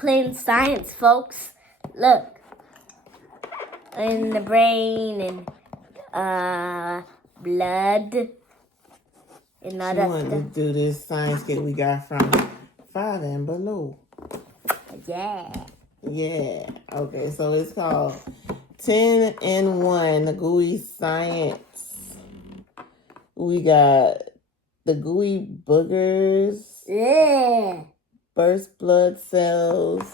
plain science, folks. Look. In the brain and blood and all She that wanted stuff. to do this science kit we got from 5 and Below. Yeah. Yeah. Okay, so it's called 10 in 1 Gooey Science. We got the gooey boogers, Yeah. burst blood cells,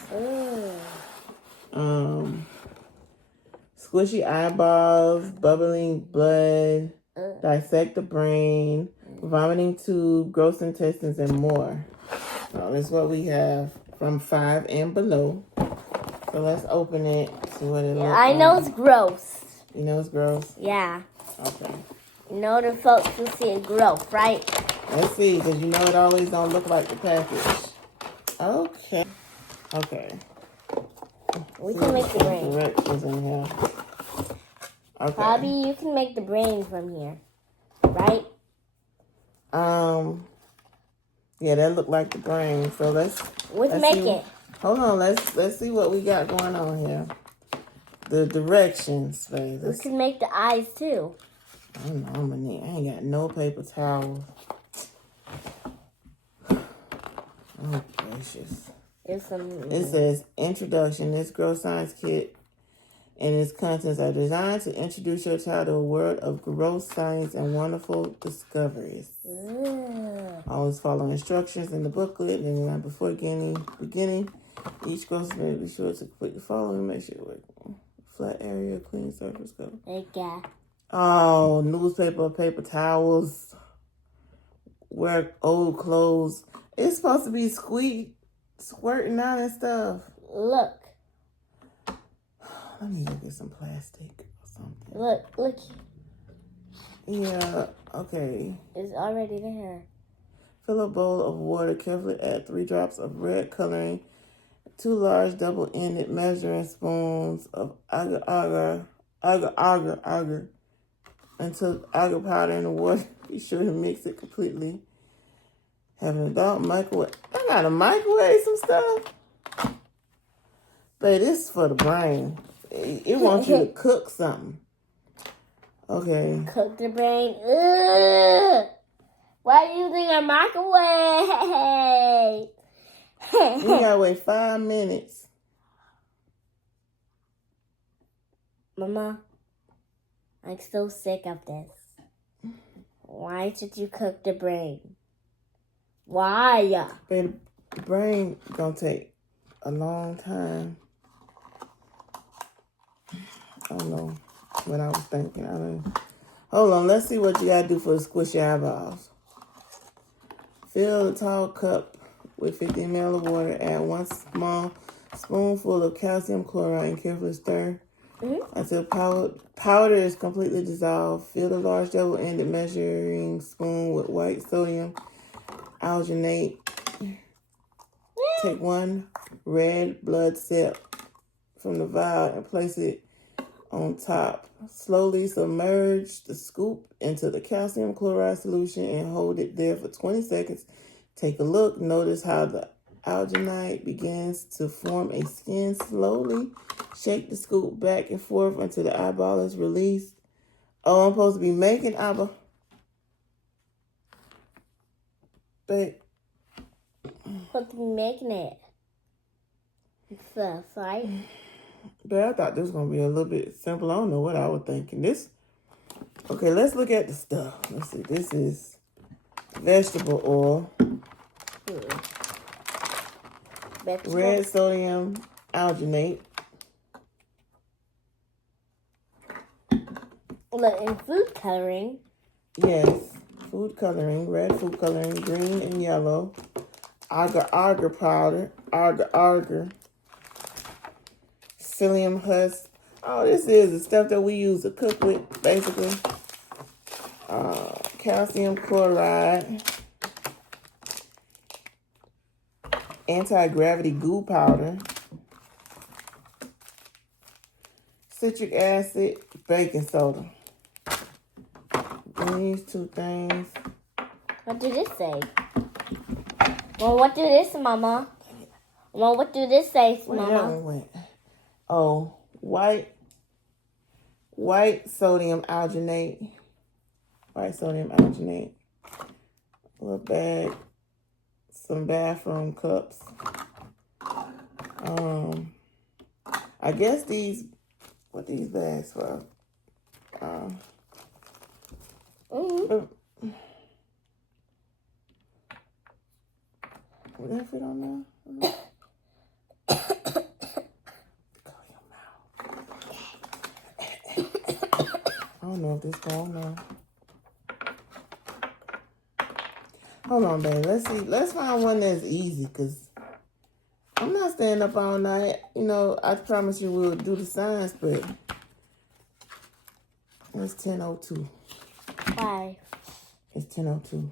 squishy eyeballs, bubbling blood, dissect the brain, vomiting tube, gross intestines, and more. So that's what we have from 5 and Below. So let's open it, see what it looks like. I know it's gross. You know it's gross? Yeah. Okay. You know the folks will see it gross, right? Let's see, because you know it always don't look like the package. Okay. Okay. We can make the brain. Directions in here. Okay. Bobby, you can make the brain from here, right? Yeah, that looked like the brain. So let's make it. Hold on, let's see what we got going on here. The directions, baby. We can make the eyes too. I don't know, I ain't got no paper towels. Oh gracious. It says introduction. This Grow Science Kit and its contents are designed to introduce your child to a world of gross science and wonderful discoveries. Always follow instructions in the booklet. And before beginning, each gross may be sure to complete the following. Make sure it works. Flat area, clean surface cover. Yeah. Oh, newspaper, paper towels. Wear old clothes. It's supposed to be squirting out and stuff. Look. Let me go get some plastic or something. Look. Yeah, okay. It's already there. Fill a bowl of water. Carefully add 3 drops of red coloring, 2 large double-ended measuring spoons of agar until agar powder in the water. Be sure to mix it completely. Have an adult microwave. I gotta microwave some stuff. But this is for the brain. It wants you to cook something. Okay. Cook the brain. Ugh. Why are you using a microwave? You gotta wait 5 minutes. Mama, I'm so sick of this. Why should you cook the brain? Why? Baby, the brain gonna take a long time. I don't know what I was thinking. Hold on, let's see what you gotta do for the squishy eyeballs. Fill the tall cup with 50 ml of water. Add 1 small spoonful of calcium chloride and carefully stir until powder is completely dissolved. Fill the large double-ended measuring spoon with white sodium alginate. Take 1 red blood cell from the vial and place it on top. Slowly submerge the scoop into the calcium chloride solution and hold it there for 20 seconds. Take a look. Notice how the alginate begins to form a skin. Slowly shake the scoop back and forth until the eyeball is released. Oh, I'm supposed to be making eyeball. Babe. Supposed to be making it. Stuff, right? But I thought this was going to be a little bit simple. I don't know what I was thinking. Okay, let's look at the stuff. Let's see. This is vegetable oil. Red sodium alginate. Look, in food coloring. Yes, food coloring. Red food coloring. Green and yellow. Agar powder. Agar. Psyllium husk. Oh, this is the stuff that we use to cook with, basically. Calcium chloride. Anti-gravity goo powder. Citric acid. Baking soda. These 2 things. What did it say? Well, what did this, Mama? Well, what do this say, Where that Mama? one went? Oh, white sodium alginate. White sodium alginate. A little bag. Some bathroom cups. I guess what these bags for? Mm-hmm. Would that fit on there? I don't know if this going on. Hold on, babe. Let's see. Let's find one that's easy, because I'm not staying up all night. You know, I promise you we'll do the science, but it's 10:02. Why? It's 10:02.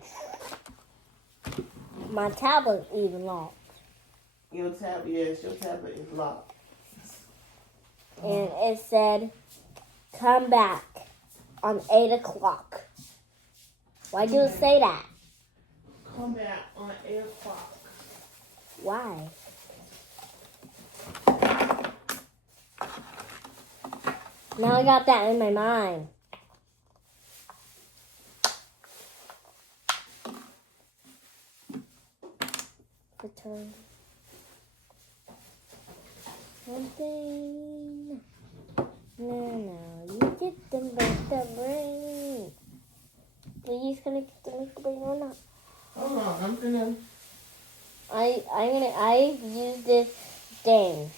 My tablet's even locked. Your tablet, yes, your tablet is locked. And it said, come back on 8 o'clock. Why'd you say that? Come back on 8 o'clock. Why? Now I got that in my mind. Return. Something. No, you get them back the brain. Please connect them with the brain or not? Hold on, I'm gonna. I use this thing.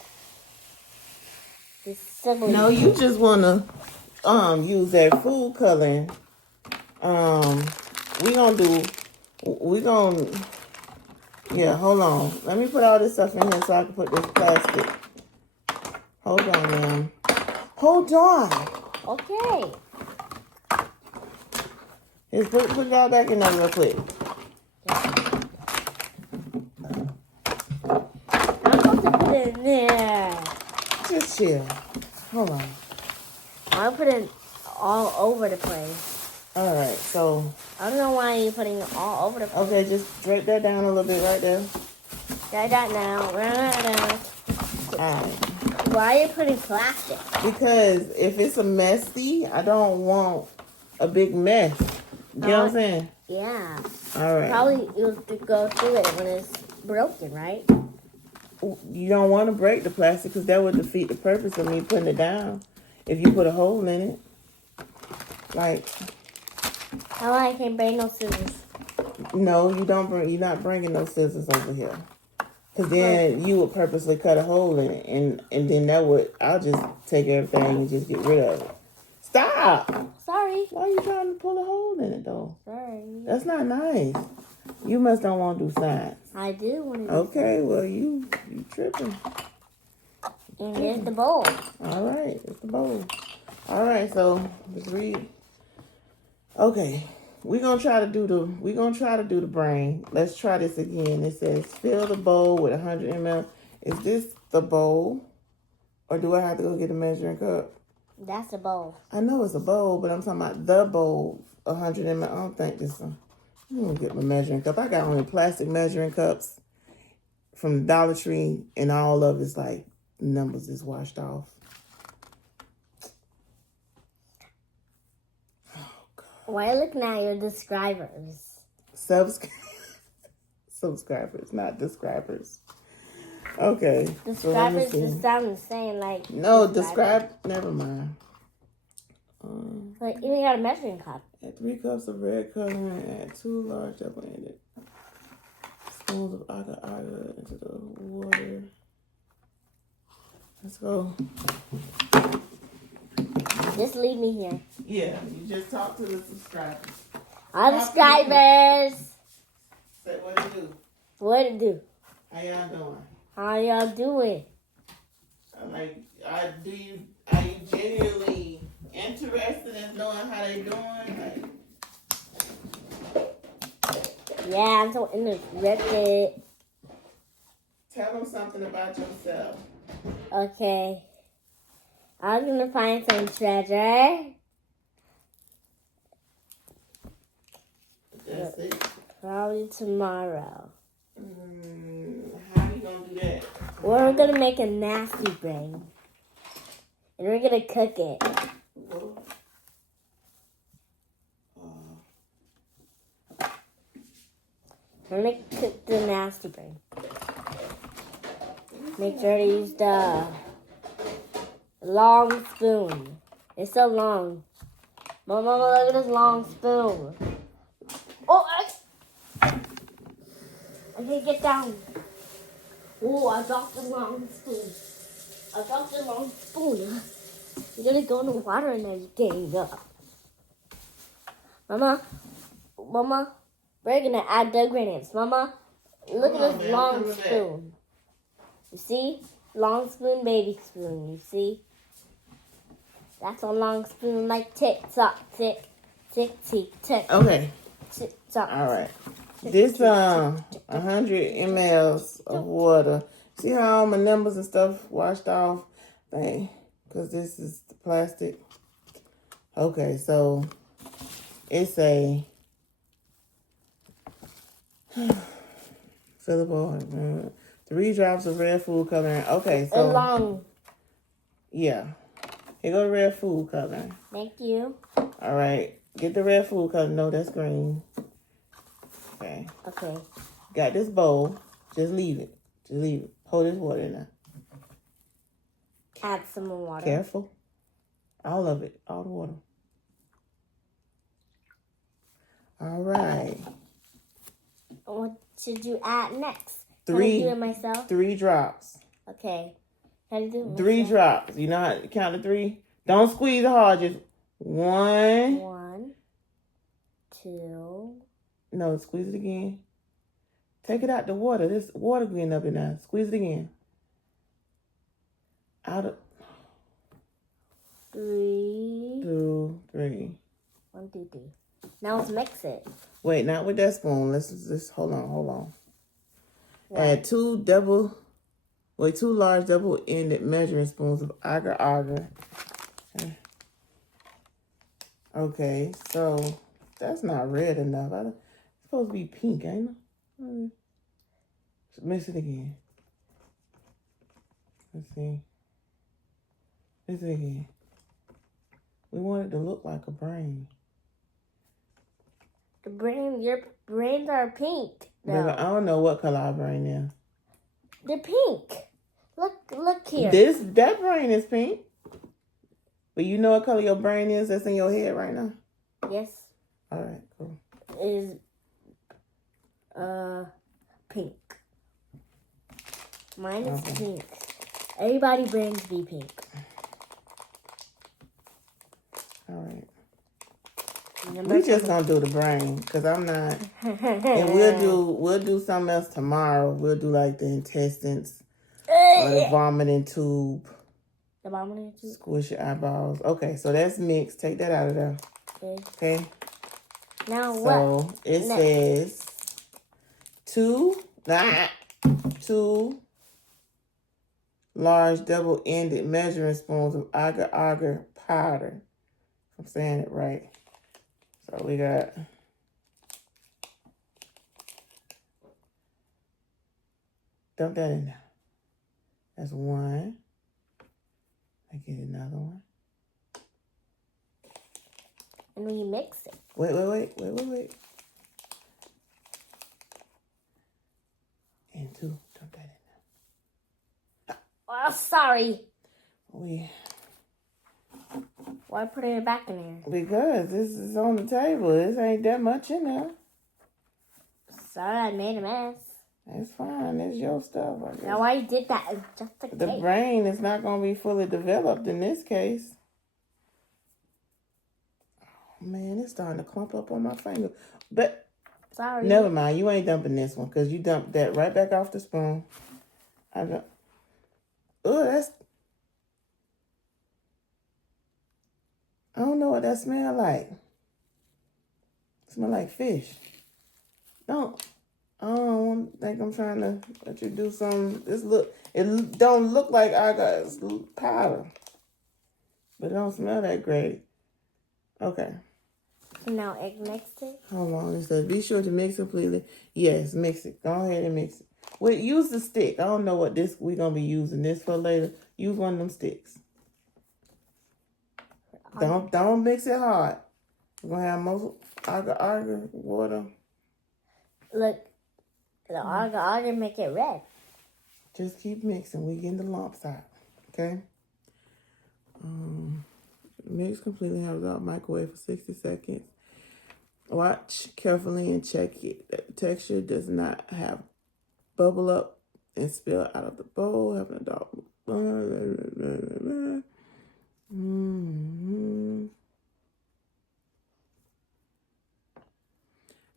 This symbol. No, you just wanna use that food coloring. Yeah, hold on. Let me put all this stuff in here so I can put this plastic. Hold on, ma'am. Hold on. Okay. Just put it all back in there real quick. I'm going to put it in there. Just chill. Hold on. I'll put it all over the place. All right, so. I don't know why you're putting it all over the place. Okay, just drape that down a little bit right there. Write that now. Write that down. All right. Why are you putting plastic? Because if it's a messy, I don't want a big mess. You know what I'm saying? Yeah. All right. Probably you'll go through it when it's broken, right? You don't want to break the plastic because that would defeat the purpose of me putting it down. If you put a hole in it, like. How I can bring no scissors? No, you don't bring. You're not bringing no scissors over here. Because then you would purposely cut a hole in it, and then that would. I'll just take everything and just get rid of it. Stop! Sorry. Why are you trying to pull a hole in it though? Sorry. That's not nice. You must don't want to do science. I do want to do Okay, well you tripping. And here's the bowl. All right, it's the bowl. All right, so let's read. Okay, we're gonna try to do the brain. Let's try this again. It says fill the bowl with 100 ml. Is this the bowl, or do I have to go get a measuring cup? That's the bowl. I know it's a bowl, but I'm talking about the bowl, 100 ml. I don't think this one. I'm gonna get my measuring cup. I got only plastic measuring cups from the Dollar Tree, and all of it's like numbers is washed off. Why looking at your describers? Subscribers, not describers. Okay. Describers just sound the same, like. No, describe. Never mind. Like, even got a measuring cup. Add 3 cups of red coloring. Add 2 large double-ended spoons of agar-agar into the water. Let's go. Just leave me here. Yeah, you just talk to the subscribers. Our subscribers. Say what to do. What to do? How y'all doing? How y'all doing? Like, are you genuinely interested in knowing how they doing? Yeah, I'm so interested. Tell them something about yourself. Okay. I'm gonna find some treasure. That's it. Probably tomorrow. How you gonna do that? We're gonna make a nasty brain. And we're gonna cook it. We're gonna cook the nasty brain. Make sure to use the long spoon. It's so long. Mama, look at this long spoon. Oh, I can't get down. Oh, I dropped the long spoon. You're gonna go in the water and then getting up. Mama, we're gonna add the ingredients. Mama, look at this long spoon. You see? Long spoon, baby spoon. You see? That's a long spoon like tick-tock, tick, tick. Okay. Tick-tock. All right. This 100 mLs of water. See how all my numbers and stuff washed off? Because this is the plastic. Okay, so it's a Philip 3 drops of red food coloring. Okay, so And long. Yeah. Here go the red food coloring. Thank you. All right. Get the red food color. No, that's green. Okay. Okay. Got this bowl. Just leave it. Pour this water in there. Add some more water. Careful. All of it. All the water. All right. What should you add next? 3. Can I do it myself? 3 drops. Okay. Can I do it myself? 3 drops. You know how to count to 3? Don't squeeze it hard. Just 1. 1, 2. No, squeeze it again. Take it out the water. This water getting up in there. Squeeze it again. Out of 3. 2, 3. 1, 2, 3. Now let's mix it. Wait, not with that spoon. Let's just hold on. What? Add 2 large double-ended measuring spoons of agar. Okay, so that's not red enough. It's supposed to be pink, ain't it? Mix it again. Let's see. Mix it again. We want it to look like a brain. Your brains are pink. Baby, I don't know what color our brain is. They're pink. Look here. That brain is pink. But you know what color your brain is that's in your head right now? Yes. All right, cool. Is pink. Mine is pink. Everybody's brains be pink. All right. Remember We just gonna do the brain because I'm not. And we'll do something else tomorrow. We'll do like the intestines or the vomiting tube. The vomiting tube. Squish your eyeballs. Okay, so that's mixed. Take that out of there. Okay. Now what? So it says 2 large double-ended measuring spoons of agar powder. If I'm saying it right. So we got dump that in there. That's 1. I get another one. And we mix it. Wait. And 2. Dump that in there. Oh, sorry. Why put it back in here? Because this is on the table. This ain't that much in there. Sorry, I made a mess. It's fine. It's your stuff, I guess. Now why you did that? It's just a The cake. brain is not going to be fully developed in this case. Oh, man, it's starting to clump up on my finger. But Sorry. never mind. You ain't dumping this one because you dumped that right back off the spoon. I don't know what that smells like. It smells like fish. I don't think I'm trying to let you do something. It don't look like agar. It's powder. But it don't smell that great. Okay. So now egg mixed it. Hold on. It says be sure to mix completely. Yes, mix it. Go ahead and mix it. Wait, use the stick. I don't know what this we're gonna be using this for later. Use one of them sticks. Don't mix it hard. We're gonna have most agar water. Look, the agar make it red. Just keep mixing. We getting the lumps out. Okay. Mix completely. Have it out microwave for 60 seconds. Watch carefully and check it. The texture does not have bubble up and spill out of the bowl. Having a dog.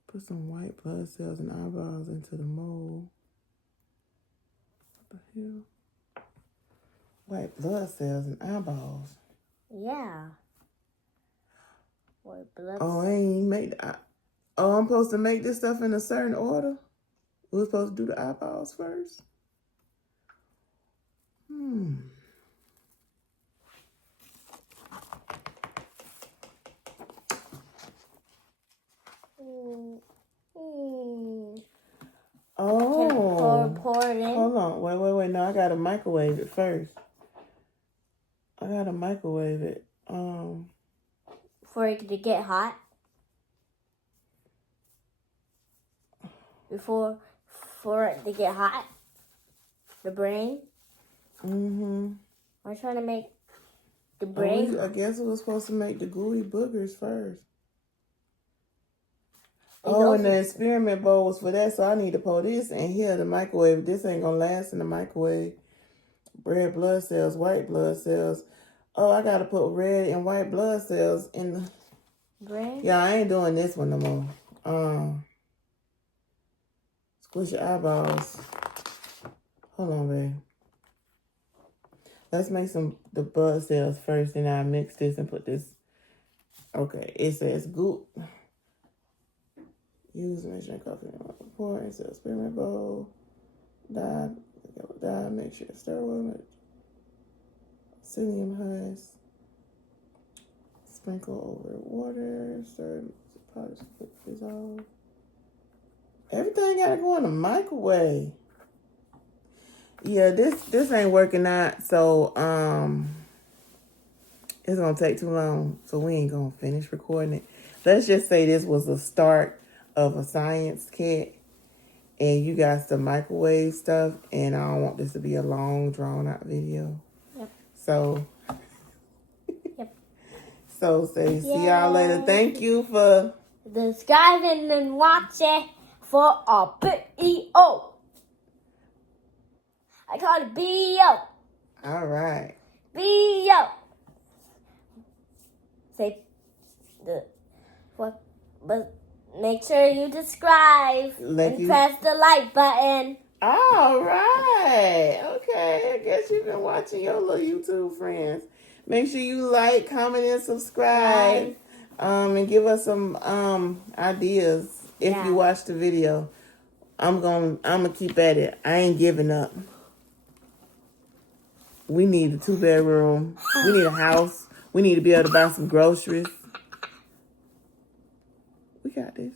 Put some white blood cells and eyeballs into the mold. What the hell? White blood cells and eyeballs. Yeah. White blood. Oh, I ain't make the. Oh, I'm supposed to make this stuff in a certain order. We're supposed to do the eyeballs first. Oh. Pour it in. Hold on. Wait. No, I gotta microwave it first. I gotta microwave it. For it to get hot. For it to get hot. The brain. I'm trying to make the brain. I guess we were supposed to make the gooey boogers first. And the experiment bowl was for that, so I need to pour this in here, the microwave. This ain't gonna last in the microwave. Red blood cells, white blood cells. Oh, I gotta put red and white blood cells in the brain. Yeah, I ain't doing this one no more. Squish your eyeballs. Hold on, babe. Let's make the blood cells first, and I mix this and put this. Okay, it says goop. Use measuring coffee pour into a experiment bowl. Dye, make sure to stir with psyllium husk. Sprinkle over water. Stir powder to dissolve. Everything gotta go in the microwave. Yeah, this ain't working out, so it's gonna take too long, so we ain't gonna finish recording it. Let's just say this was the start of a science kit, and you got some microwave stuff, and I don't want this to be a long, drawn-out video. Yep. So, Yep. See y'all later. Thank you for subscribing and watching for our BEO. I call it BEO. All right. BEO. Say the what? But make sure you subscribe and press the like button. All right. Okay. I guess you've been watching your little YouTube friends. Make sure you like, comment, and subscribe. And give us some ideas if you watch the video. I'm gonna keep at it. I ain't giving up. We need a 2-bedroom. We need a house. We need to be able to buy some groceries. We got this.